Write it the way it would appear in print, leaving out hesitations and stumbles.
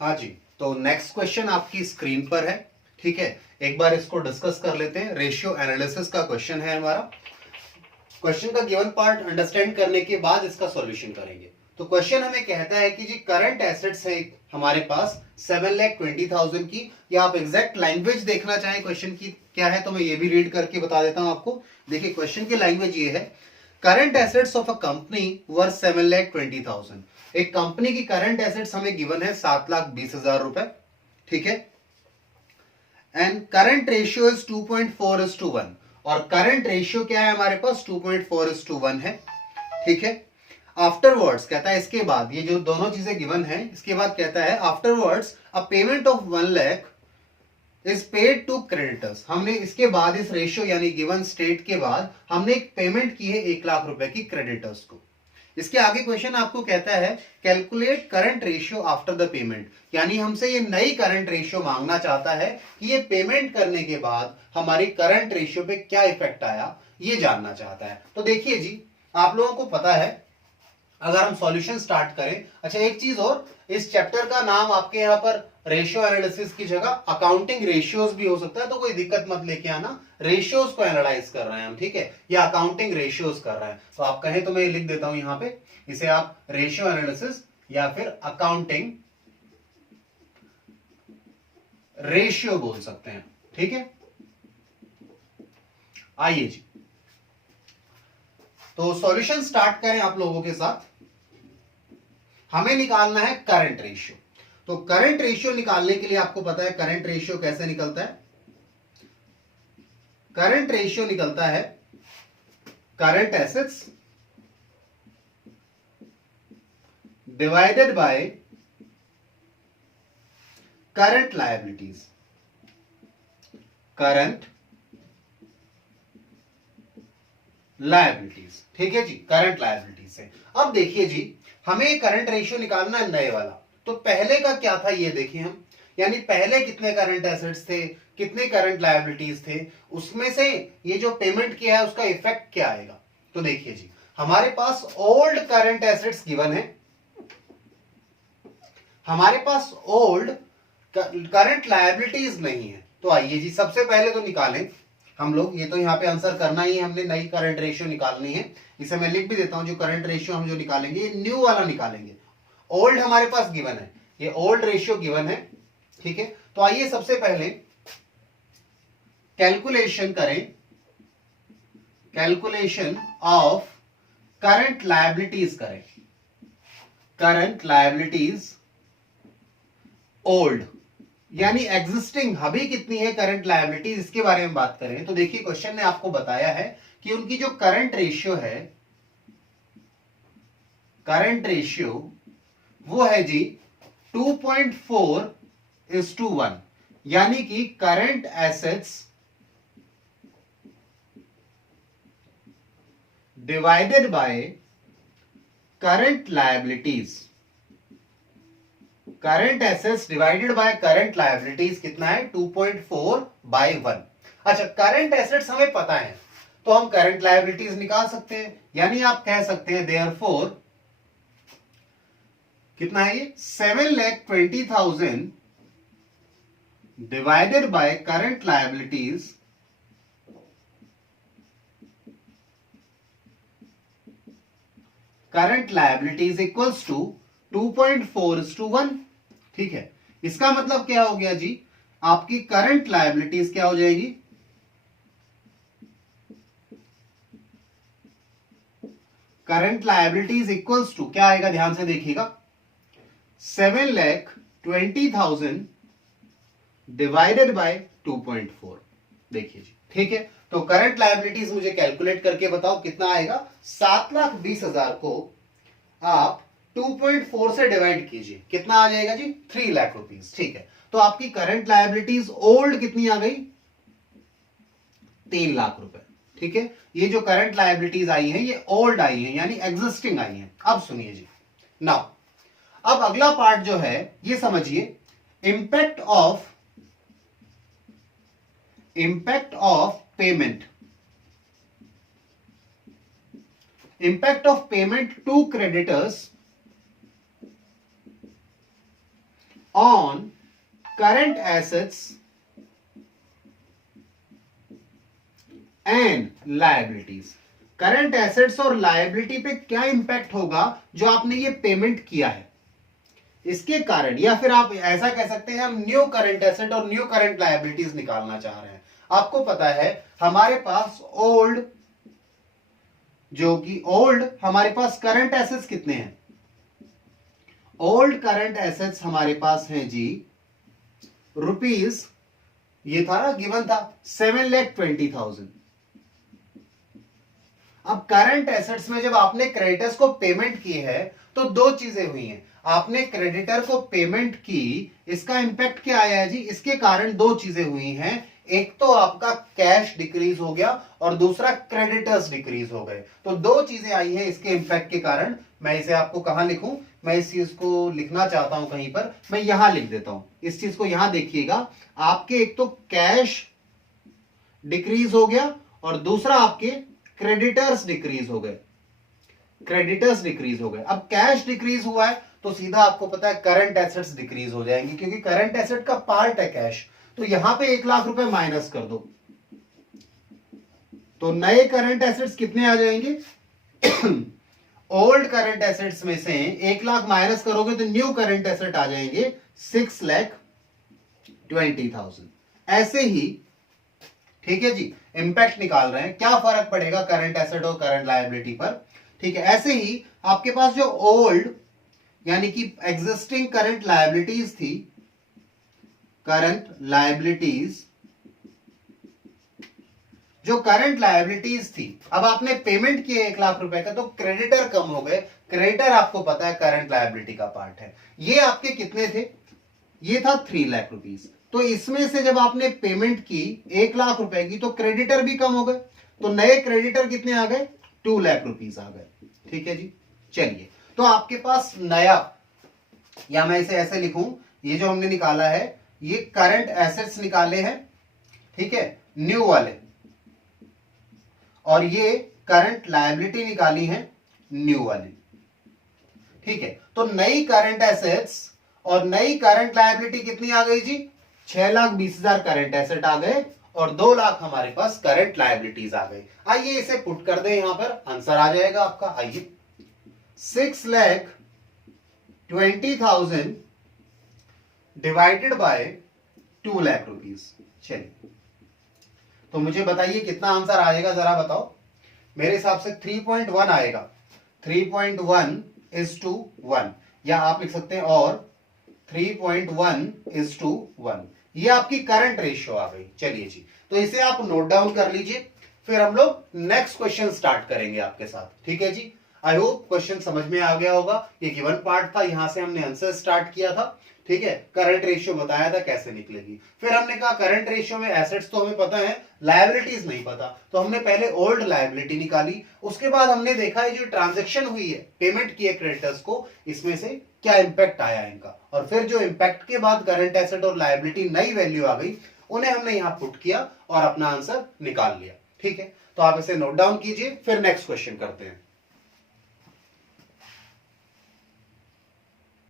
हाँ जी, तो next question आपकी स्क्रीन पर है। ठीक है, एक बार इसको डिस्कस कर लेते हैं। रेशियो एनालिसिस का क्वेश्चन है हमारा। क्वेश्चन का गिवन पार्ट अंडरस्टैंड करने के बाद इसका सॉल्यूशन करेंगे। तो क्वेश्चन हमें कहता है कि जी करंट एसेट्स है हमारे पास 7,20,000 की, या आप एग्जैक्ट लैंग्वेज देखना चाहें क्वेश्चन की क्या है तो मैं ये भी रीड करके बता देता हूं आपको। देखिए क्वेश्चन की लैंग्वेज ये है, current assets of a company were 7,20,000। एक कंपनी की करंट एसेट्स हमें गिवन है 7,20,000 रुपए। ठीक है, एंड करंट रेशियो इज 2.4:1। और करंट रेशियो क्या है हमारे पास, 2.4:1 है। ठीक है, आफ्टरवर्ड्स कहता है, इसके बाद ये जो दोनों चीजें गिवन है, इसके बाद कहता है afterwards a payment of 1 lakh is paid to creditors. हमने इसके बाद इस रेशियो यानी गिवन स्टेट के बाद हमने एक पेमेंट की है 1,00,000 रुपए की क्रेडिटर्स को। इसके आगे क्वेश्चन आपको कहता है calculate current ratio after the payment, यानी हमसे ये नई करंट रेशियो मांगना चाहता है कि ये पेमेंट करने के बाद हमारी करंट रेशियो पे क्या इफेक्ट आया, ये जानना चाहता है। तो देखिए जी, आप लोगों को पता है अगर हम सॉल्यूशन स्टार्ट करें। अच्छा एक चीज और, इस चैप्टर का नाम आपके यहां पर रेशियो एनालिसिस की जगह अकाउंटिंग रेशियोज भी हो सकता है, तो कोई दिक्कत मत लेके आना। रेशियोज को एनालाइज कर रहे हैं हम, ठीक है, या अकाउंटिंग रेशियोज कर रहे हैं। तो आप कहें तो मैं लिख देता हूं यहां पे, इसे आप रेशियो एनालिसिस या फिर अकाउंटिंग रेशियो बोल सकते हैं। ठीक है, आइए जी, तो सॉल्यूशन स्टार्ट करें आप लोगों के साथ। हमें निकालना है करंट रेशियो। तो करंट रेशियो निकालने के लिए आपको पता है करंट रेशियो कैसे निकलता है। करंट रेशियो निकलता है current assets divided by current liabilities. Current liabilities, ठीक है जी, करंट लायबिलिटीज से। अब देखिए जी, हमें करंट रेशियो निकालना है नए वाला। तो पहले का क्या था ये देखिए हम, यानी पहले कितने करंट एसेट्स थे, कितने करंट लायबिलिटीज थे, उसमें से ये जो पेमेंट किया है उसका इफेक्ट क्या आएगा। तो देखिए जी, हमारे पास ओल्ड करंट एसेट्स गिवन है, हमारे पास ओल्ड करंट लायबिलिटीज नहीं है। तो आइए जी, सबसे पहले तो निकालें हम लोग, ये तो यहां पे आंसर करना ही है, हमने नई करंट रेशियो निकालनी है। इसे मैं लिख भी देता हूं, जो करंट रेशियो हम जो निकालेंगे ये न्यू वाला निकालेंगे। ओल्ड हमारे पास गिवन है, ये ओल्ड रेशियो गिवन है। ठीक है, तो आइए सबसे पहले कैलकुलेशन करें, कैलकुलेशन ऑफ करंट लायबिलिटीज करें। करंट लायबिलिटीज ओल्ड यानी एग्जिस्टिंग अभी कितनी है करंट लायबिलिटीज, इसके बारे में बात करें। तो देखिए क्वेश्चन ने आपको बताया है कि उनकी जो करंट रेशियो है, करंट रेशियो वो है जी 2.4:1, यानी कि current assets divided by current liabilities. Current assets divided by current liabilities कितना है, 2.4/1। अच्छा करंट एसेट्स हमें पता है तो हम करंट लायबिलिटीज निकाल सकते हैं, यानी आप कह सकते हैं देयरफॉर कितना है ये 7,20,000 divided by current liabilities current liabilities equals to 2.4:1। ठीक है, इसका मतलब क्या हो गया जी, आपकी करंट लायबिलिटीज क्या हो जाएगी, करंट लायबिलिटीज इक्वल्स टू क्या आएगा, ध्यान से देखिएगा, 7,20,000 डिवाइडेड बाय 2.4। देखिए जी, ठीक है, तो करंट लायबिलिटीज मुझे कैलकुलेट करके बताओ कितना आएगा। 7,20,000 को आप 2.4 से डिवाइड कीजिए, कितना आ जाएगा जी, 3 लाख रुपीज। ठीक है, तो आपकी करंट लायबिलिटीज ओल्ड कितनी आ गई, 3 लाख रुपए। ठीक है, ये जो करंट लायबिलिटीज आई है ये ओल्ड आई है, यानी एग्जिस्टिंग आई है। अब सुनिए जी, नाउ अब अगला पार्ट जो है ये समझिए, impact of payment, impact of payment to creditors on current assets and liabilities. Current assets और लायबिलिटी पे क्या इंपैक्ट होगा जो आपने ये पेमेंट किया है इसके कारण, या फिर आप ऐसा कह सकते हैं हम न्यू करंट एसेट और न्यू करंट लायबिलिटीज निकालना चाह रहे हैं। आपको पता है हमारे पास ओल्ड, जो कि ओल्ड हमारे पास करंट एसेट्स कितने हैं, ओल्ड करंट एसेट्स हमारे पास हैं जी रुपीज, ये था ना गिवन था 7,20,000। अब करंट एसेट्स में जब आपने क्रेडिटर्स को पेमेंट की है तो दो चीजें हुई हैं। आपने क्रेडिटर को पेमेंट की, इसका इंपैक्ट क्या आया है जी, इसके कारण दो चीजें हुई हैं। एक तो आपका कैश डिक्रीज हो गया और दूसरा क्रेडिटर्स डिक्रीज हो गए। तो दो चीजें आई हैं इसके इंपैक्ट के कारण। मैं इसे आपको कहां लिखूं, मैं इस चीज को लिखना चाहता हूं कहीं पर, मैं यहां लिख देता हूं। इस चीज को यहां देखिएगा, आपके एक तो कैश डिक्रीज हो गया और दूसरा आपके क्रेडिटर्स डिक्रीज हो गए, क्रेडिटर्स डिक्रीज हो गए। अब कैश डिक्रीज हुआ है तो सीधा आपको पता है करंट एसेट्स डिक्रीज हो जाएंगे, क्योंकि करंट एसेट का पार्ट है कैश। तो यहां पे 1,00,000 रुपए माइनस कर दो तो नए करंट एसेट्स कितने आ जाएंगे ओल्ड करंट एसेट्स में से 1,00,000 माइनस करोगे तो न्यू करंट एसेट आ जाएंगे 6,20,000। ऐसे ही, ठीक है जी, इंपैक्ट निकाल रहे हैं क्या फर्क पड़ेगा करंट एसेट और करंट लायबिलिटी पर। ठीक है, ऐसे ही आपके पास जो ओल्ड यानी कि एग्जिस्टिंग करंट लायबिलिटीज थी, करंट लायबिलिटीज, जो करंट लायबिलिटीज थी, अब आपने पेमेंट किए 1,00,000 रुपए का तो क्रेडिटर कम हो गए। क्रेडिटर आपको पता है करंट लायबिलिटी का पार्ट है। ये आपके कितने थे, ये था 3,00,000 रुपीज। तो इसमें से जब आपने पेमेंट की 1,00,000 रुपए की तो क्रेडिटर भी कम हो गए, तो नए क्रेडिटर कितने आ गए, 2,00,000 रुपीज आ गए। ठीक है जी, चलिए तो आपके पास नया, या मैं इसे ऐसे लिखूं, ये जो हमने निकाला है ये करंट एसेट्स निकाले हैं, ठीक है, न्यू वाले, और ये करंट लायबिलिटी निकाली है न्यू वाली। ठीक है, तो नई करंट एसेट्स और नई करंट लायबिलिटी कितनी आ गई जी, 6,20,000 करंट एसेट आ गए और 2,00,000 हमारे पास करंट लायबिलिटीज आ गई। आइए इसे पुट कर दें, यहां पर आंसर आ जाएगा आपका। आइए 6,20,000 डिवाइडेड बाय 2,00,000 रुपीज। चलिए तो मुझे बताइए कितना आंसर आएगा, जरा बताओ। मेरे हिसाब से 3.1 आएगा, 3.1:1, या आप लिख सकते हैं और 3.1:1। ये आपकी करंट रेशियो आ गई। चलिए जी, तो इसे आप नोट डाउन कर लीजिए, फिर हम लोग नेक्स्ट क्वेश्चन स्टार्ट करेंगे आपके साथ। ठीक है जी, आई होप क्वेश्चन समझ में आ गया होगा। ये गिवन पार्ट था, यहां से हमने आंसर स्टार्ट किया था। ठीक है, करंट रेशियो बताया था कैसे निकलेगी। फिर हमने कहा करंट रेशियो में एसेट्स तो हमें पता है, लायबिलिटीज नहीं पता, तो हमने पहले ओल्ड लायबिलिटी निकाली। उसके बाद हमने देखा है जो ट्रांजैक्शन हुई है, पेमेंट किए क्रेडिटर्स को, इसमें से क्या इंपैक्ट आया इनका, और फिर जो इंपैक्ट के बाद करंट एसेट और लायबिलिटी नई वैल्यू आ गई, उन्हें हमने यहां पुट किया और अपना आंसर निकाल लिया। ठीक है, तो आप इसे नोट डाउन कीजिए, फिर नेक्स्ट क्वेश्चन करते हैं।